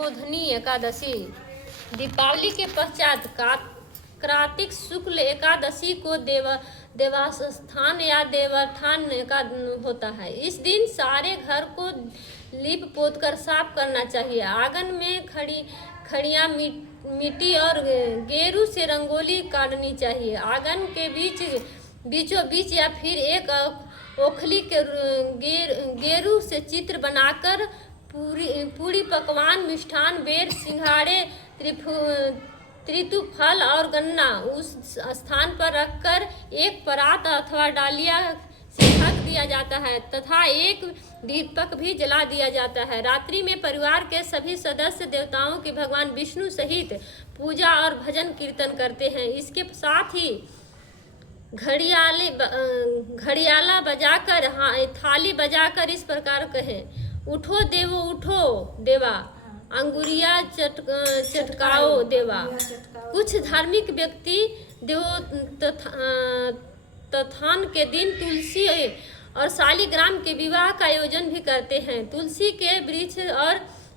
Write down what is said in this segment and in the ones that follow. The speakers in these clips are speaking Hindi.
प्रबोधिनी एकादशी। दीपावली के पश्चात कार्तिक शुक्ल एकादशी को देवास्थान या देवोत्थान का होता है। इस दिन सारे घर को लीप पोत कर साफ करना चाहिए। आंगन में खड़िया मिट्टी और गेरू से रंगोली काटनी चाहिए। आंगन के बीचों बीच या फिर एक ओखली के गेरू से चित्र बनाकर पूरी पकवान, मिष्ठान, बेर, सिंघाड़े, त्रितु फल और गन्ना उस स्थान पर रखकर एक परात अथवा डालिया से ढक दिया जाता है तथा एक दीपक भी जला दिया जाता है। रात्रि में परिवार के सभी सदस्य देवताओं की भगवान विष्णु सहित पूजा और भजन कीर्तन करते हैं। इसके साथ ही घड़ियाला बजाकर थाली बजाकर इस प्रकार कहें: उठो देवो उठो देवा, अंगुरिया चटकाओ देवा। कुछ धार्मिक व्यक्ति देवोत्थान के दिन तुलसी और शालिग्राम के विवाह का आयोजन भी करते हैं। तुलसी के वृक्ष और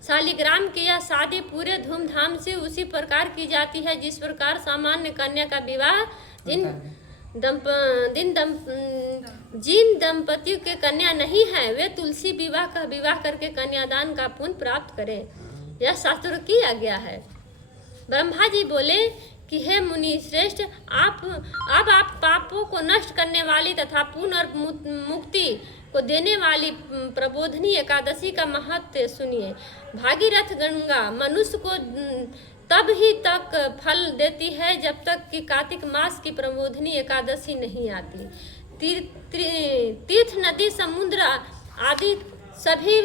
शालिग्राम की यह शादी पूरे धूमधाम से उसी प्रकार की जाती है जिस प्रकार सामान्य कन्या का विवाह जिन दंपतियों के कन्या नहीं है वे तुलसी विवाह करके कन्यादान का पुण्य प्राप्त करें, यह शास्त्र किया गया है। ब्रह्मा जी बोले कि हे मुनि श्रेष्ठ, अब आप पापों को नष्ट करने वाली तथा पुण्य और मुक्ति को देने वाली प्रबोधिनी एकादशी का महत्व सुनिए। भागीरथ गंगा मनुष्य को तब ही तक फल देती है जब तक कि कार्तिक मास की प्रबोधिनी एकादशी नहीं आती। तीर्थ, नदी, समुद्र आदि सभी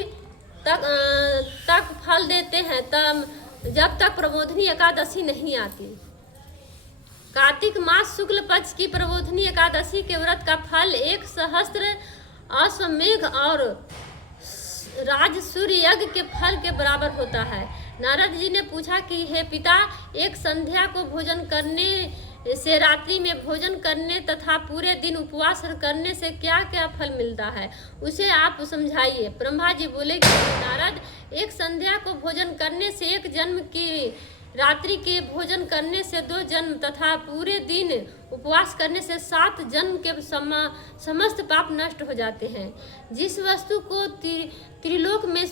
तक फल देते हैं तब जब तक प्रबोधिनी एकादशी नहीं आती। कार्तिक मास शुक्ल पक्ष की प्रबोधिनी एकादशी के व्रत का फल 1 सहस्त्र अश्वमेघ और राजसूय यज्ञ के फल के बराबर होता है। नारद जी ने पूछा कि हे पिता, एक संध्या को भोजन करने से, रात्रि में भोजन करने तथा पूरे दिन उपवास करने से क्या क्या फल मिलता है, उसे आप समझाइए। ब्रह्मा जी बोले कि नारद, एक संध्या को भोजन करने से 1 जन्म की, रात्रि के भोजन करने से 2 जन्म तथा पूरे दिन उपवास करने से 7 जन्म के समस्त पाप नष्ट हो जाते हैं। जिस वस्तु को त्रिलोक में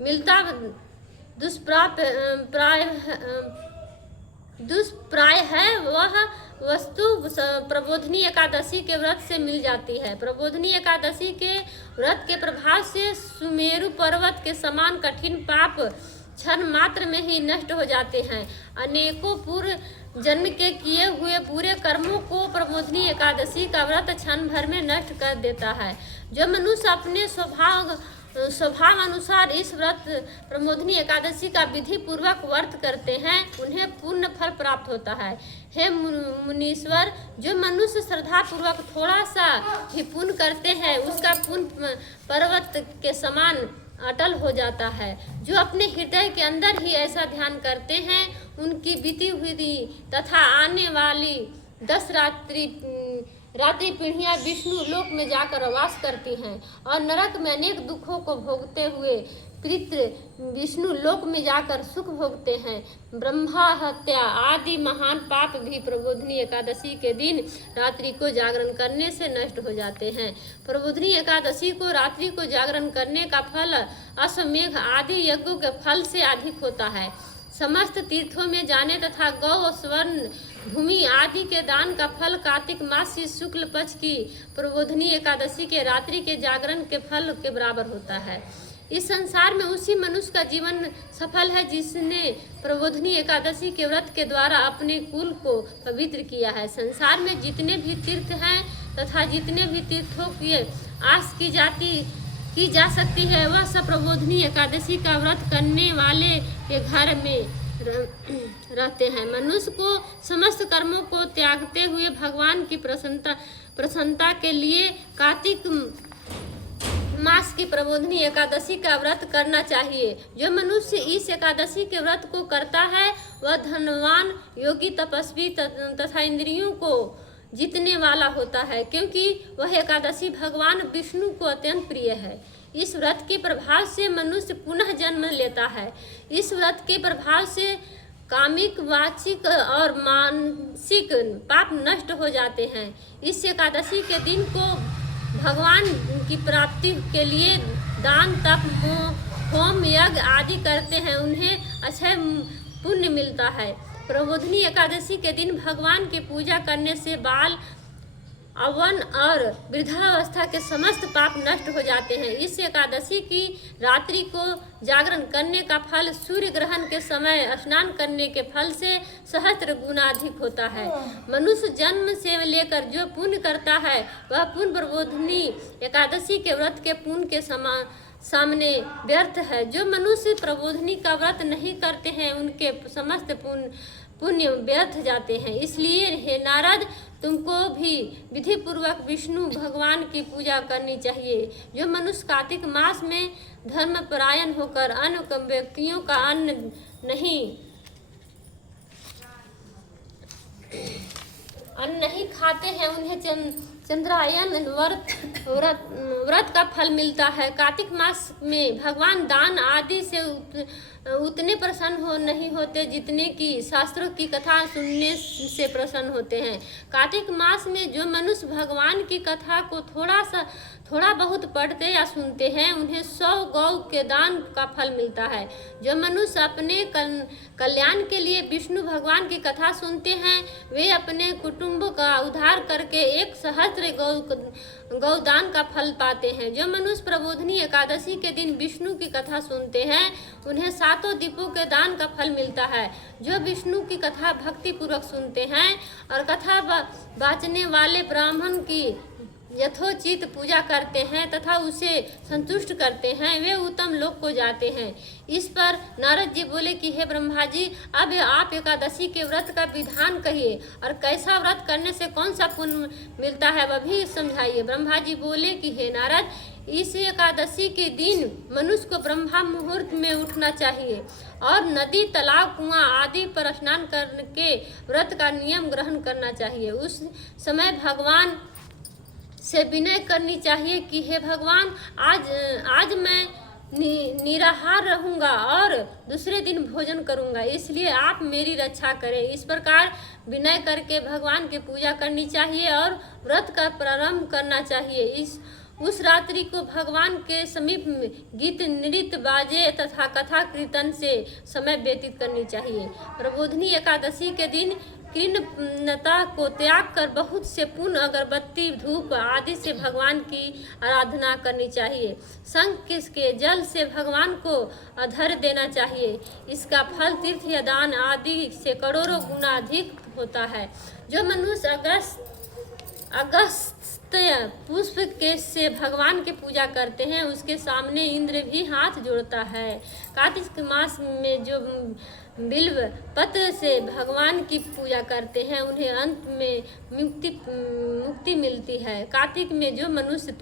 मिलता दुष्प्राय है वह वस्तु प्रबोधिनी एकादशी के व्रत से मिल जाती है। प्रबोधिनी एकादशी के व्रत के प्रभाव से सुमेरु पर्वत के समान कठिन पाप क्षण मात्र में ही नष्ट हो जाते हैं। अनेकों पूर्व जन्म के किए हुए पूरे कर्मों को प्रबोधिनी एकादशी का व्रत क्षण भर में नष्ट कर देता है। जो मनुष्य अपने स्वभाव अनुसार इस व्रत प्रबोधिनी एकादशी का विधि पूर्वक व्रत करते हैं उन्हें पूर्ण फल प्राप्त होता है। हे मुनीश्वर, जो मनुष्य श्रद्धा पूर्वक थोड़ा सा भी पुण्य करते हैं उसका पुण्य पर्वत के समान अटल हो जाता है। जो अपने हृदय के अंदर ही ऐसा ध्यान करते हैं उनकी बीती हुई तथा आने वाली 10 रात्रि पीढ़ियां विष्णु लोक में जाकर वास करती हैं और नरक में अनेक दुखों को भोगते हुए पितृ विष्णु लोक में जाकर सुख भोगते हैं। ब्रह्मा हत्या आदि महान पाप भी प्रबोधिनी एकादशी के दिन रात्रि को जागरण करने से नष्ट हो जाते हैं। प्रबोधिनी एकादशी को रात्रि को जागरण करने का फल अश्वमेघ आदि यज्ञों के फल से अधिक होता है। समस्त तीर्थों में जाने तथा गौ, स्वर्ण, भूमि आदि के दान का फल कार्तिक मास की शुक्ल पक्ष की प्रबोधिनी एकादशी के रात्रि के जागरण के फल के बराबर होता है। इस संसार में उसी मनुष्य का जीवन सफल है जिसने प्रबोधिनी एकादशी के व्रत के द्वारा अपने कुल को पवित्र किया है। संसार में जितने भी तीर्थ हैं तथा जितने भी तीर्थों की आस की जा सकती है वह सब प्रबोधिनी एकादशी का व्रत करने वाले के घर में रहते हैं। मनुष्य को समस्त कर्मों को त्यागते हुए भगवान की प्रसन्नता के लिए कार्तिक मास की प्रबोधिनी एकादशी का व्रत करना चाहिए। जो मनुष्य इस एकादशी के व्रत को करता है वह धनवान, योगी, तपस्वी तथा इंद्रियों को जीतने वाला होता है, क्योंकि वह एकादशी भगवान विष्णु को अत्यंत प्रिय है। इस व्रत के प्रभाव से मनुष्य पुनः जन्म लेता है। इस व्रत के प्रभाव से कामिक, वाचिक और मानसिक पाप नष्ट हो जाते हैं। इस एकादशी के दिन को भगवान की प्राप्ति के लिए दान, तप, होम, यज्ञ आदि करते हैं, उन्हें अक्षय पुण्य मिलता है। प्रबोधिनी एकादशी के दिन भगवान की पूजा करने से बाल, यौवन और वृद्धावस्था के समस्त पाप नष्ट हो जाते हैं। इस एकादशी की रात्रि को जागरण करने का फल सूर्य ग्रहण के समय स्नान करने के फल से सहस्त्र गुना अधिक होता है। मनुष्य जन्म से लेकर जो पुण्य करता है वह पुण्य प्रबोधिनी एकादशी के व्रत के पुण्य के सामने व्यर्थ है। जो मनुष्य प्रबोधिनी का व्रत नहीं करते हैं उनके समस्त पुण्य व्यर्थ जाते हैं। इसलिए हे नारद, तुमको भी विधि पूर्वक विष्णु भगवान की पूजा करनी चाहिए। जो मनुष्य कार्तिक मास में धर्मपरायण होकर अन्य व्यक्तियों का अन्न नहीं खाते हैं उन्हें चंद्रायन व्रत का फल मिलता है। कार्तिक मास में भगवान दान आदि से उतने प्रसन्न नहीं होते जितने कि शास्त्रों की कथा सुनने से प्रसन्न होते हैं। कार्तिक मास में जो मनुष्य भगवान की कथा को थोड़ा बहुत पढ़ते या सुनते हैं उन्हें 100 गौ के दान का फल मिलता है। जो मनुष्य अपने कल्याण के लिए विष्णु भगवान की कथा सुनते हैं वे अपने कुटुंब का उद्धार करके 1 सहस्त्र गौदान का फल पाते हैं। जो मनुष्य प्रबोधिनी एकादशी के दिन विष्णु की कथा सुनते हैं उन्हें 7 दीपों के दान का फल मिलता है। जो विष्णु की कथा भक्ति पूर्वक सुनते हैं और कथा बाचने वाले ब्राह्मण की यथोचित पूजा करते हैं तथा उसे संतुष्ट करते हैं वे उत्तम लोक को जाते हैं। इस पर नारद जी बोले कि हे ब्रह्मा जी, अब आप एकादशी के व्रत का विधान कहिए और कैसा व्रत करने से कौन सा पुण्य मिलता है वह भी समझाइए। ब्रह्मा जी बोले कि हे नारद, इस एकादशी के दिन मनुष्य को ब्रह्मा मुहूर्त में उठना चाहिए और नदी, तालाब, कुआं आदि पर स्नान करके व्रत का नियम ग्रहण करना चाहिए। उस समय भगवान से विनय करनी चाहिए कि हे भगवान, आज मैं निराहार रहूँगा और दूसरे दिन भोजन करूँगा, इसलिए आप मेरी रक्षा करें। इस प्रकार विनय करके भगवान की पूजा करनी चाहिए और व्रत का प्रारंभ करना चाहिए। उस रात्रि को भगवान के समीप गीत, नृत्य, बाजे तथा कथा कीर्तन से समय व्यतीत करनी चाहिए। प्रबोधिनी एकादशी के दिन कृष्णता को त्याग कर बहुत से पुण्य, अगरबत्ती, धूप आदि से भगवान की आराधना करनी चाहिए। शंख के जल से भगवान को अर्घ्य देना चाहिए। इसका फल तीर्थ या दान आदि से करोड़ों गुना अधिक होता है। जो मनुष्य अगस्त्य पुष्प के से भगवान की पूजा करते हैं उसके सामने इंद्र भी हाथ जोड़ता है। कार्तिक मास में जो बिल्व पत्र से भगवान की पूजा करते हैं उन्हें अंत में मुक्ति मिलती है। कार्तिक में जो मनुष्य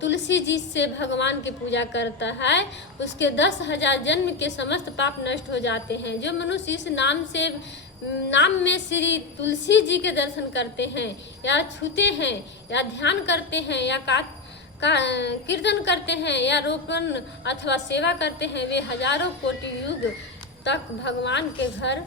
तुलसी जी से भगवान की पूजा करता है उसके 10,000 जन्म के समस्त पाप नष्ट हो जाते हैं। जो मनुष्य इस नाम में श्री तुलसी जी के दर्शन करते हैं या छूते हैं या ध्यान करते हैं या कीर्तन करते हैं या रोपण अथवा सेवा करते हैं वे हजारों कोटि युग तक भगवान के घर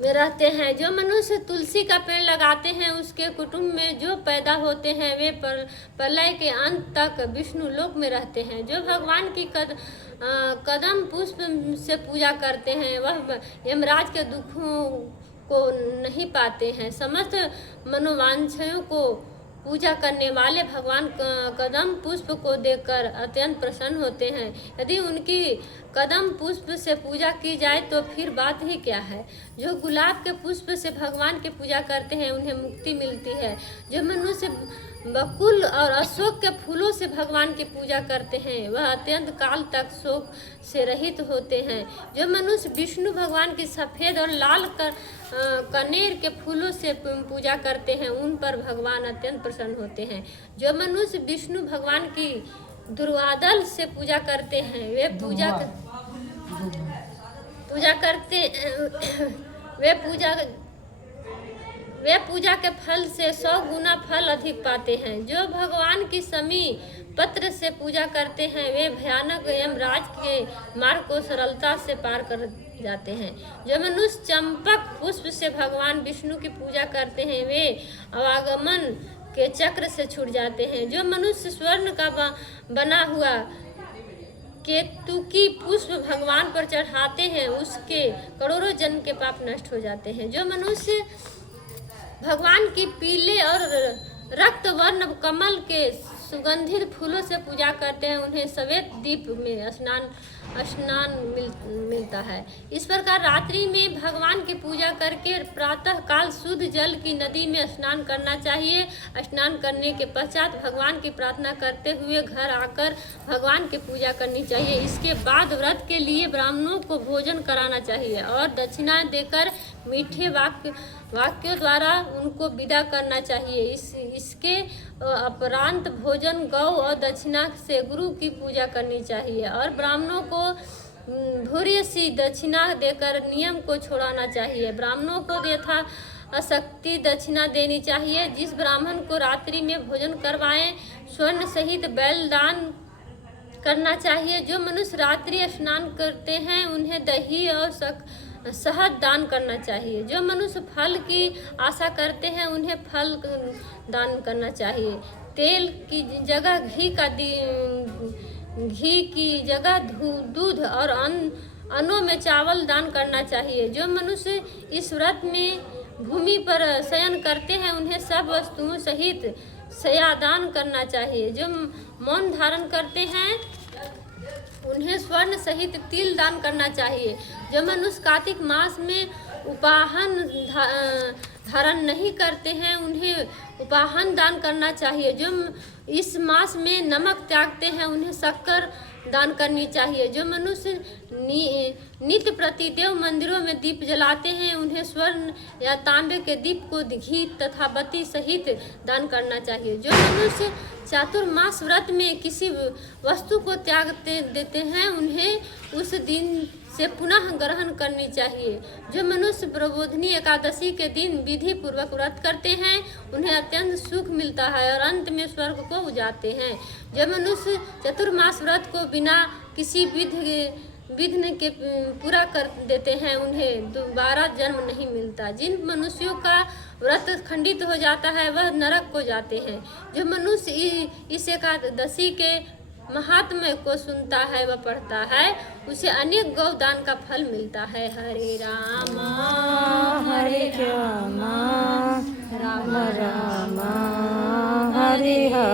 में रहते हैं। जो मनुष्य तुलसी का पेड़ लगाते हैं उसके कुटुंब में जो पैदा होते हैं वे प्रलय के अंत तक विष्णु लोक में रहते हैं। जो भगवान की कदम पुष्प से पूजा करते हैं वह यमराज के दुखों को नहीं पाते हैं। समस्त मनोवांछाओं को पूजा करने वाले भगवान कदम पुष्प को देखकर अत्यंत प्रसन्न होते हैं। यदि उनकी कदम पुष्प से पूजा की जाए तो फिर बात ही क्या है। जो गुलाब के पुष्प से भगवान की पूजा करते हैं उन्हें मुक्ति मिलती है। जो मनुष्य बकुल और अशोक के फूलों से भगवान की पूजा करते हैं वह अत्यंत काल तक शोक से रहित होते हैं। जो मनुष्य विष्णु भगवान की सफ़ेद और लाल कनेर के फूलों से पूजा करते हैं उन पर भगवान अत्यंत प्रसन्न होते हैं। जो मनुष्य विष्णु भगवान की दुर्वादल से पूजा करते हैं वे वे पूजा के फल से 100 गुना फल अधिक पाते हैं। जो भगवान की समी पत्र से पूजा करते हैं वे भयानक यमराज के मार्ग को सरलता से पार कर जाते हैं। जो मनुष्य चंपक पुष्प से भगवान विष्णु की पूजा करते हैं वे अवागमन के चक्र से छूट जाते हैं। जो मनुष्य स्वर्ण का बना हुआ केतुकी पुष्प भगवान पर चढ़ाते हैं उसके करोड़ों जन्म के पाप नष्ट हो जाते हैं। जो मनुष्य भगवान की पीले और रक्त वर्ण कमल के सुगंधित फूलों से पूजा करते हैं उन्हें श्वेत दीप में स्नान मिलता है। इस प्रकार रात्रि में भगवान की पूजा करके प्रातः काल शुद्ध जल की नदी में स्नान करना चाहिए। स्नान करने के पश्चात भगवान की प्रार्थना करते हुए घर आकर भगवान की पूजा करनी चाहिए। इसके बाद व्रत के लिए ब्राह्मणों को भोजन कराना चाहिए और दक्षिणा देकर मीठे वाक्यों द्वारा उनको विदा करना चाहिए। इसके अपरांत भोजन गौ और दक्षिणा से गुरु की पूजा करनी चाहिए और ब्राह्मणों को भूरी सी दक्षिणा देकर नियम को छोड़ाना चाहिए। ब्राह्मणों को यथाशक्ति दक्षिणा देनी चाहिए। जिस ब्राह्मण को रात्रि में भोजन करवाएं स्वर्ण सहित बैल दान करना चाहिए। जो मनुष्य रात्रि स्नान करते हैं उन्हें दही और शहद दान करना चाहिए। जो मनुष्य फल की आशा करते हैं उन्हें फल दान करना चाहिए। तेल की जगह घी की जगह दूध और अन्नों में चावल दान करना चाहिए। जो मनुष्य इस व्रत में भूमि पर शयन करते हैं उन्हें सब वस्तुओं सहित शय्यादान करना चाहिए। जो मौन धारण करते हैं उन्हें स्वर्ण सहित तिल दान करना चाहिए। जो मनुष्य कार्तिक मास में उपाहन धारण नहीं करते हैं उन्हें उपाहन दान करना चाहिए। जो इस मास में नमक त्यागते हैं उन्हें शक्कर दान करनी चाहिए। जो मनुष्य नित्य प्रतिदेव मंदिरों में दीप जलाते हैं उन्हें स्वर्ण या तांबे के दीप को घी तथा बत्ती सहित दान करना चाहिए। जो मनुष्य चातुर्मास व्रत में किसी वस्तु को त्याग देते हैं उन्हें उस दिन से पुनः ग्रहण करनी चाहिए। जो मनुष्य प्रबोधिनी एकादशी के दिन विधि पूर्वक व्रत करते हैं उन्हें अत्यंत सुख मिलता है और अंत में स्वर्ग को उजाते हैं। जो मनुष्य चतुर्मास व्रत को बिना किसी विघ्न के पूरा कर देते हैं उन्हें दोबारा जन्म नहीं मिलता। जिन मनुष्यों का व्रत खंडित हो जाता है वह नरक को जाते हैं। जो मनुष्य इस एकादशी के महात्म्य को सुनता है व पढ़ता है उसे अनेक गौदान का फल मिलता है। हरे राम हरे राम राम राम हरे हरे।